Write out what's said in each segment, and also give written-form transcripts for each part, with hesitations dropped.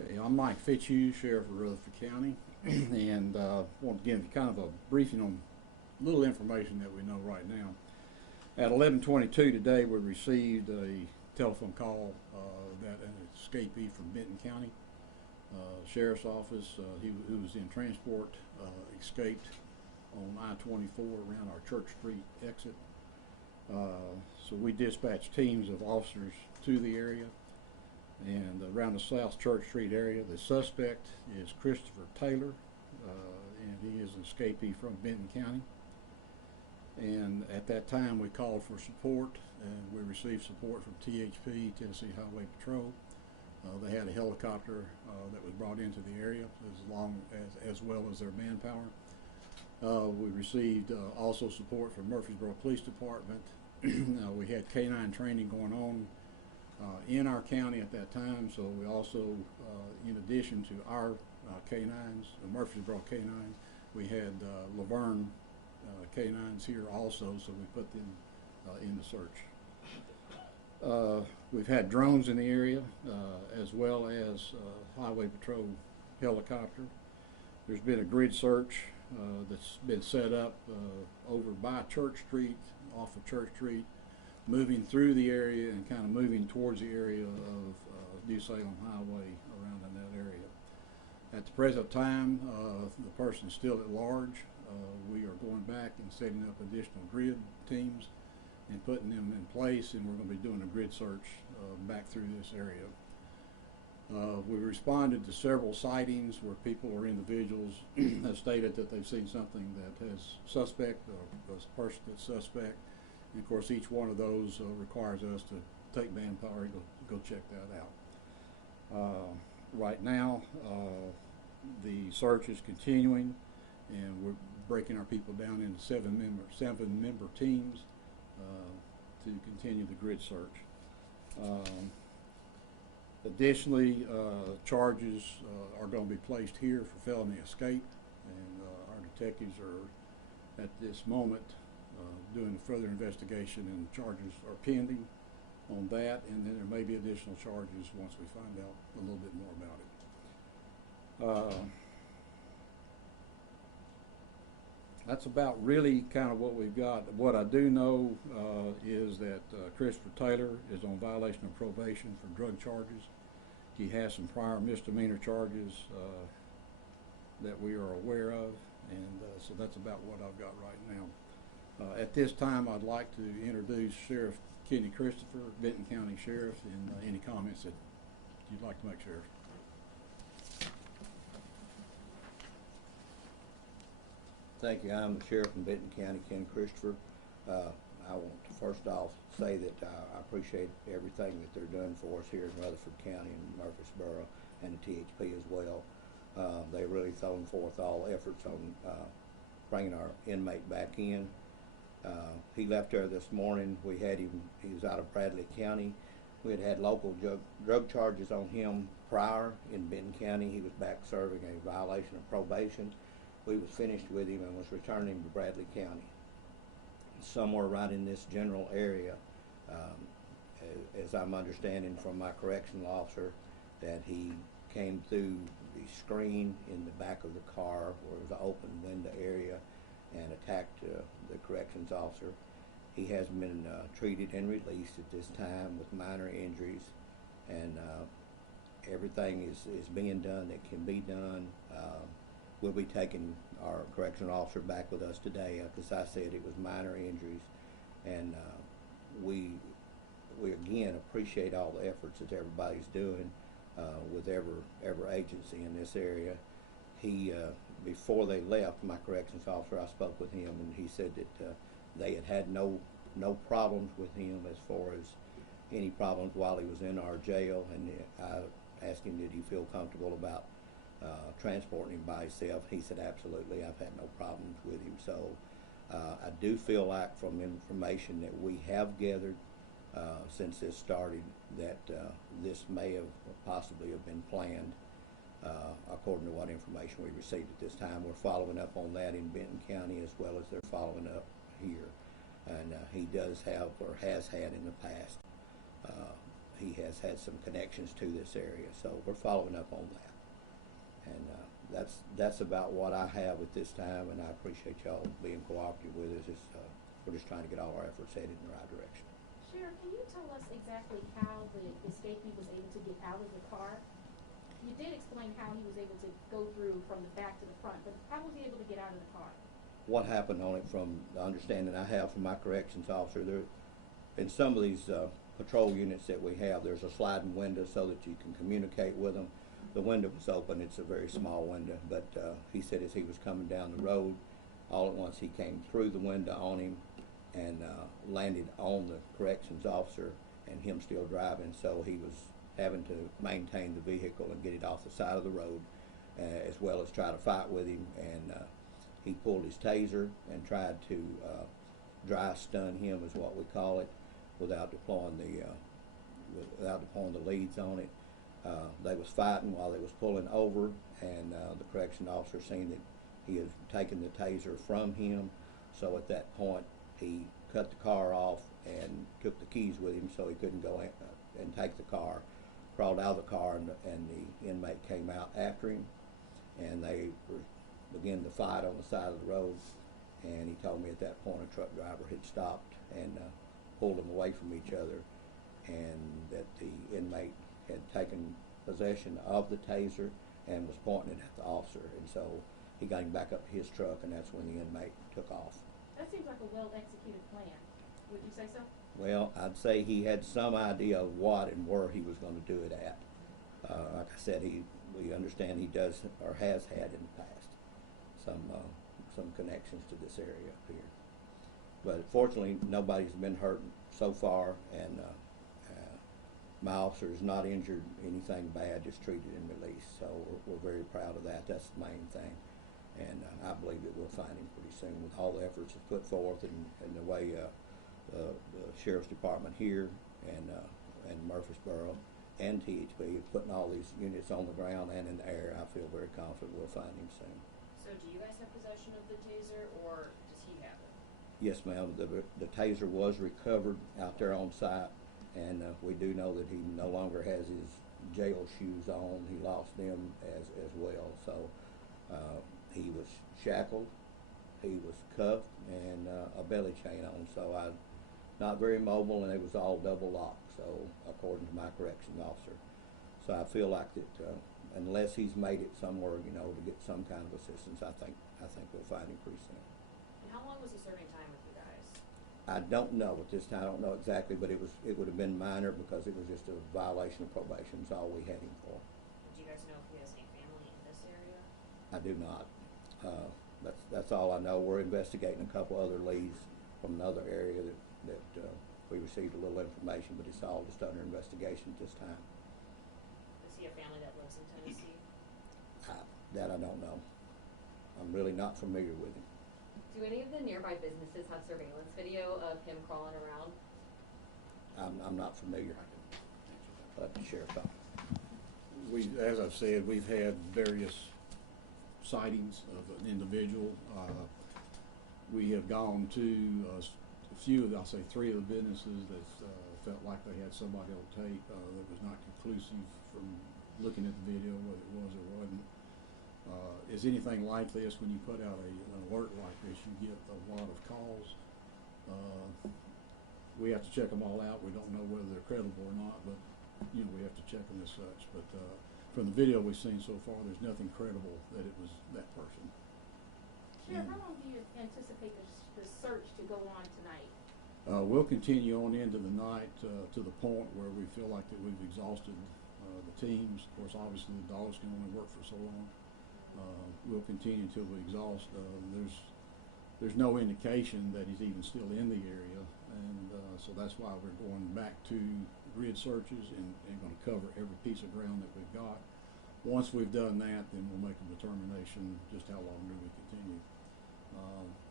Okay, I'm Mike Fitzhugh, Sheriff of Rutherford County, and want to give you kind of a briefing on little information that we know right now. At 11:22 today, we received a telephone call that an escapee from Benton County Sheriff's Office, who was in transport, escaped on I-24 around our Church Street exit. So we dispatched teams of officers to the area. And around the South Church Street area, the suspect is Christopher Taylor, and he is an escapee from Benton County. And at that time, we called for support, and we received support from THP, Tennessee Highway Patrol. They had a helicopter that was brought into the area, as well as their manpower. We received also support from Murfreesboro Police Department. We had canine training going on in our county at that time, so we also, in addition to our canines, the Murfreesboro canine, we had Laverne canines here also, so we put them in the search. We've had drones in the area, as well as Highway Patrol helicopter. There's been a grid search that's been set up over by Church Street, off of Church Street, moving through the area and kind of moving towards the area of New Salem Highway around in that area. At the present time, the person is still at large. We are going back and setting up additional grid teams and putting them in place, and we're going to be doing a grid search back through this area. We responded to several sightings where people or individuals have stated that they've seen something that has suspect, or a person that's suspect. And of course, each one of those requires us to take manpower and go check that out. Right now, the search is continuing, and we're breaking our people down into seven member teams to continue the grid search. Additionally, charges are going to be placed here for felony escape, and our detectives are at this moment doing further investigation, and charges are pending on that, and then there may be additional charges once we find out a little bit more about it. That's about really kind of what we've got. What I do know is that Christopher Taylor is on violation of probation for drug charges. He has some prior misdemeanor charges that we are aware of, and so that's about what I've got right now. At this time, I'd like to introduce Sheriff Kenny Christopher, Benton County Sheriff, and any comments that you'd like to make, Sheriff. Thank you. I'm the Sheriff from Benton County, Kenny Christopher. I want to first off say that I appreciate everything that they're doing for us here in Rutherford County and Murfreesboro, and the THP as well. They're really throwing forth all efforts on bringing our inmate back in. He left there this morning. We had him, he was out of Bradley County. We had local drug charges on him prior in Benton County. He was back serving a violation of probation. We was finished with him and was returning him to Bradley County. Somewhere right in this general area, as I'm understanding from my correctional officer, that he came through the screen in the back of the car where it was an open window area and attacked the corrections officer. He has been treated and released at this time with minor injuries, and everything is being done that can be done. We'll be taking our correctional officer back with us today. As I said, it was minor injuries, and we again appreciate all the efforts that everybody's doing with every agency in this area. He before they left, my corrections officer, I spoke with him, and he said that they had no problems with him as far as any problems while he was in our jail, and I asked him, did he feel comfortable about transporting him by himself. He said, absolutely, I've had no problems with him. So I do feel like, from information that we have gathered since this started, that this may have possibly have been planned according to what information we received at this time. We're following up on that in Benton County as well as they're following up here. And he does have, or has had in the past, he has had some connections to this area, so we're following up on that. And that's about what I have at this time, and I appreciate y'all being cooperative with us. We're just trying to get all our efforts headed in the right direction. Sheriff, can you tell us exactly how the escapee was able to get out of the car? You did explain how he was able to go through from the back to the front, but how was he able to get out of the car? What happened on it, from the understanding I have from my corrections officer, there, in some of these patrol units that we have, there's a sliding window so that you can communicate with them. The window was open. It's a very small window, but he said as he was coming down the road, all at once he came through the window on him and landed on the corrections officer, and him still driving, so he was having to maintain the vehicle and get it off the side of the road, as well as try to fight with him. And he pulled his taser and tried to dry stun him, is what we call it, without deploying the leads on it. They was fighting while they was pulling over, and the correction officer seen that he had taken the taser from him, so at that point he cut the car off and took the keys with him, so he couldn't go and take the car. Crawled out of the car, and the inmate came out after him, and they began to fight on the side of the road. And he told me at that point a truck driver had stopped and pulled them away from each other, and that the inmate had taken possession of the taser and was pointing it at the officer, and so he got him back up to his truck, and that's when the inmate took off. That seems like a well-executed plan. Would you say so? Well, I'd say he had some idea of what and where he was going to do it at. Like I said, we understand he does or has had in the past some connections to this area up here. But fortunately, nobody's been hurt so far, and my officer is not injured anything bad, just treated and released. So we're very proud of that. That's the main thing. And I believe that we'll find him pretty soon with all the efforts that's put forth, and the way the Sheriff's Department here and Murfreesboro and THB putting all these units on the ground and in the air. I feel very confident we'll find him soon. So do you guys have possession of the taser, or does he have it? Yes, ma'am. The taser was recovered out there on site, and we do know that he no longer has his jail shoes on. He lost them as well. So he was shackled, he was cuffed, and a belly chain on. So not very mobile, and it was all double locked, so according to my corrections officer. So I feel like that unless he's made it somewhere, to get some kind of assistance, I think we'll find him pretty soon. And how long was he serving time with you guys? I don't know at this time. I don't know exactly, but it would have been minor because it was just a violation of probation. Is all we had him for. Do you guys know if he has any family in this area? I do not. That's all I know. We're investigating a couple other leads from another area that we received a little information, but it's all just under investigation at this time. Does he have family that lives in Tennessee? That I don't know. I'm really not familiar with him. Do any of the nearby businesses have surveillance video of him crawling around? I'm not familiar. Let the sheriff talk. As I've said, we've had various sightings of an individual. We have gone to I'll say three of the businesses that felt like they had somebody on tape that was not conclusive from looking at the video, whether it was or wasn't. Is anything like this, when you put out an alert like this, you get a lot of calls. We have to check them all out. We don't know whether they're credible or not, but we have to check them as such. But from the video we've seen so far, there's nothing credible that it was that person. Sheriff, how long do you anticipate the search to go on tonight? We'll continue on into the night to the point where we feel like that we've exhausted the teams. Of course, obviously the dogs can only work for so long. We'll continue until we exhaust. There's no indication that he's even still in the area, and so that's why we're going back to grid searches and going to cover every piece of ground that we've got. Once we've done that, then we'll make a determination just how long do we continue.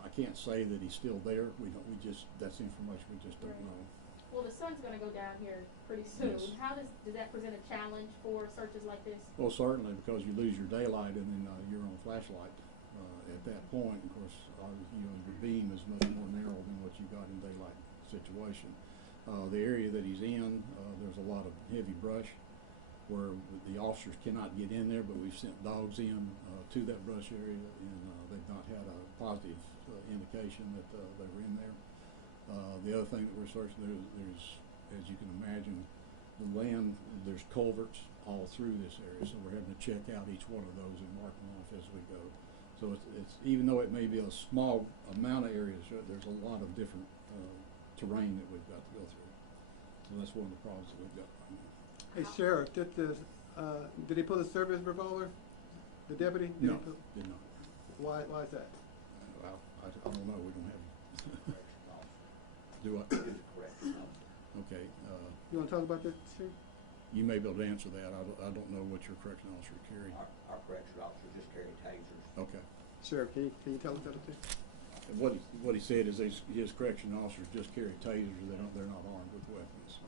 I can't say that he's still there. That's information we just don't know. Well, the sun's going to go down here pretty soon. Yes. How does that present a challenge for searches like this? Well, certainly, because you lose your daylight and then you're on flashlight. At that point, of course, your beam is much more narrow than what you got in daylight situation. The area that he's in, there's a lot of heavy brush where the officers cannot get in there, but we've sent dogs in to that brush area, and they've not had a positive indication that they were in there. The other thing that we're searching, there's, as you can imagine, the land, there's culverts all through this area, so we're having to check out each one of those and mark them off as we go. So it's even though it may be a small amount of areas, there's a lot of different terrain that we've got to go through. So that's one of the problems that we've got right now. Hey, Sheriff, did he pull a service revolver? The deputy? No, did not. Why is that? Well, I don't know. We don't have. Do I? Okay. You want to talk about that, Sheriff? You may be able to answer that. I don't know what your correction officer carried. Our corrections officer just carried tasers. Okay. Sheriff, can you tell us that too? And what he said is his correction officers just carry tasers. They're not armed with weapons.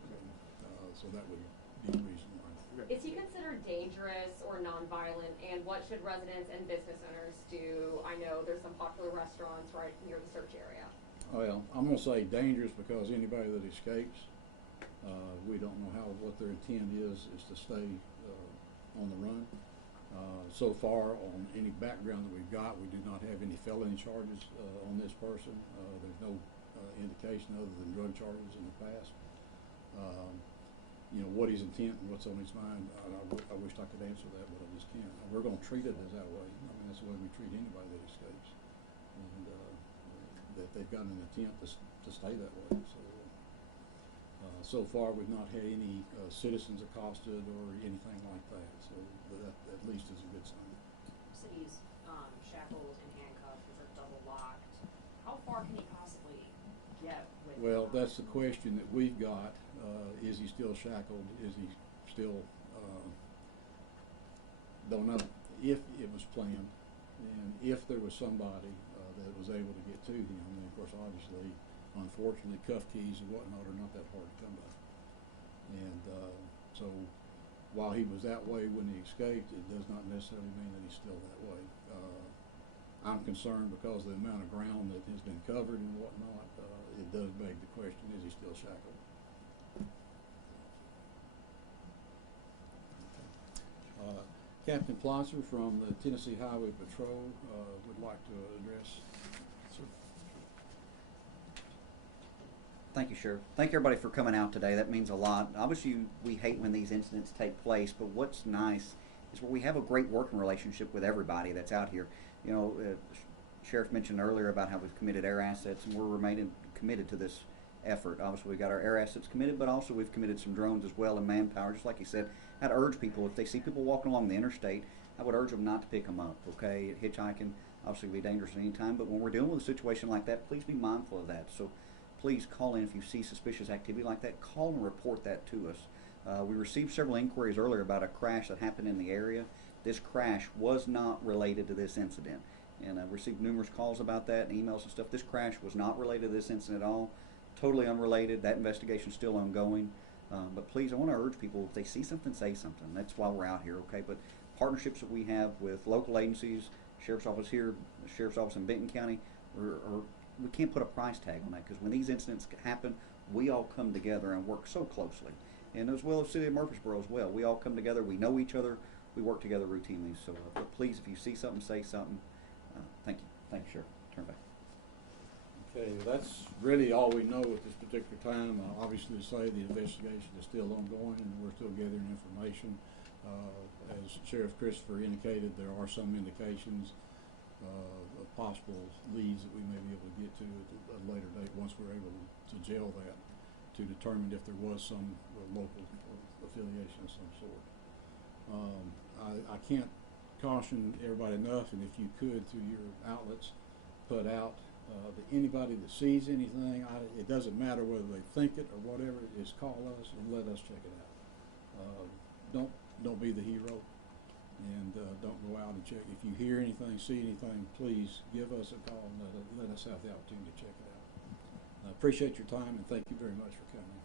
So that would be the reason why. Is he considered dangerous or nonviolent, and what should residents and business owners do? I know there's some popular restaurants right near the search area. Well, I'm going to say dangerous because anybody that escapes, we don't know what their intent is to stay on the run. So far, on any background that we've got, we do not have any felony charges on this person. There's no indication other than drug charges in the past. You know, what his intent and what's on his mind, I wish I could answer that, but I just can't. We're going to treat it as that way. I mean, that's the way we treat anybody that escapes, and that they've got an intent to stay that way. So far, we've not had any citizens accosted or anything like that. So that at least is a good sign. City's shackled and handcuffed with a double locked. How far can he possibly get with? Well, that's the question that we've got. Is he still shackled? Is he still, don't know. If it was planned, and if there was somebody that was able to get to him, and of course, obviously, unfortunately, cuff keys and whatnot are not that hard to come by. And so, while he was that way when he escaped, it does not necessarily mean that he's still that way. I'm concerned because of the amount of ground that has been covered and whatnot. It does beg the question: is he still shackled? Captain Plotzer from the Tennessee Highway Patrol would like to address. Sir. Thank you, Sheriff. Thank everybody for coming out today. That means a lot. Obviously, we hate when these incidents take place, but what's nice is where we have a great working relationship with everybody that's out here. You know, Sheriff mentioned earlier about how we've committed air assets, and we're remaining committed to this effort. Obviously, we've got our air assets committed, but also we've committed some drones as well and manpower. Just like he said, I'd urge people, if they see people walking along the interstate, I would urge them not to pick them up, okay? Hitchhiking obviously can be dangerous at any time, but when we're dealing with a situation like that, please be mindful of that. So please call in if you see suspicious activity like that. Call and report that to us. We received several inquiries earlier about a crash that happened in the area. This crash was not related to this incident. And I've received numerous calls about that and emails and stuff. This crash was not related to this incident at all. Totally unrelated. That investigation is still ongoing. But please, I want to urge people, if they see something, say something. That's why we're out here, okay? But partnerships that we have with local agencies, Sheriff's Office here, Sheriff's Office in Benton County, we can't put a price tag on that, because when these incidents happen, we all come together and work so closely. And as well as the City of Murfreesboro as well. We all come together. We know each other. We work together routinely. So but please, if you see something, say something. Thank you. Thank you, Sheriff. Turn back. Okay, that's really all we know at this particular time. Obviously, to say the investigation is still ongoing and we're still gathering information. As Sheriff Christopher indicated, there are some indications of possible leads that we may be able to get to at a later date once we're able to gel that to determine if there was some local affiliation of some sort. I can't caution everybody enough, and if you could, through your outlets, put out that anybody that sees anything, it doesn't matter whether they think it or whatever, is call us and let us check it out. Don't be the hero, and don't go out and check. If you hear anything, see anything, please give us a call and let us have the opportunity to check it out. I appreciate your time, and thank you very much for coming.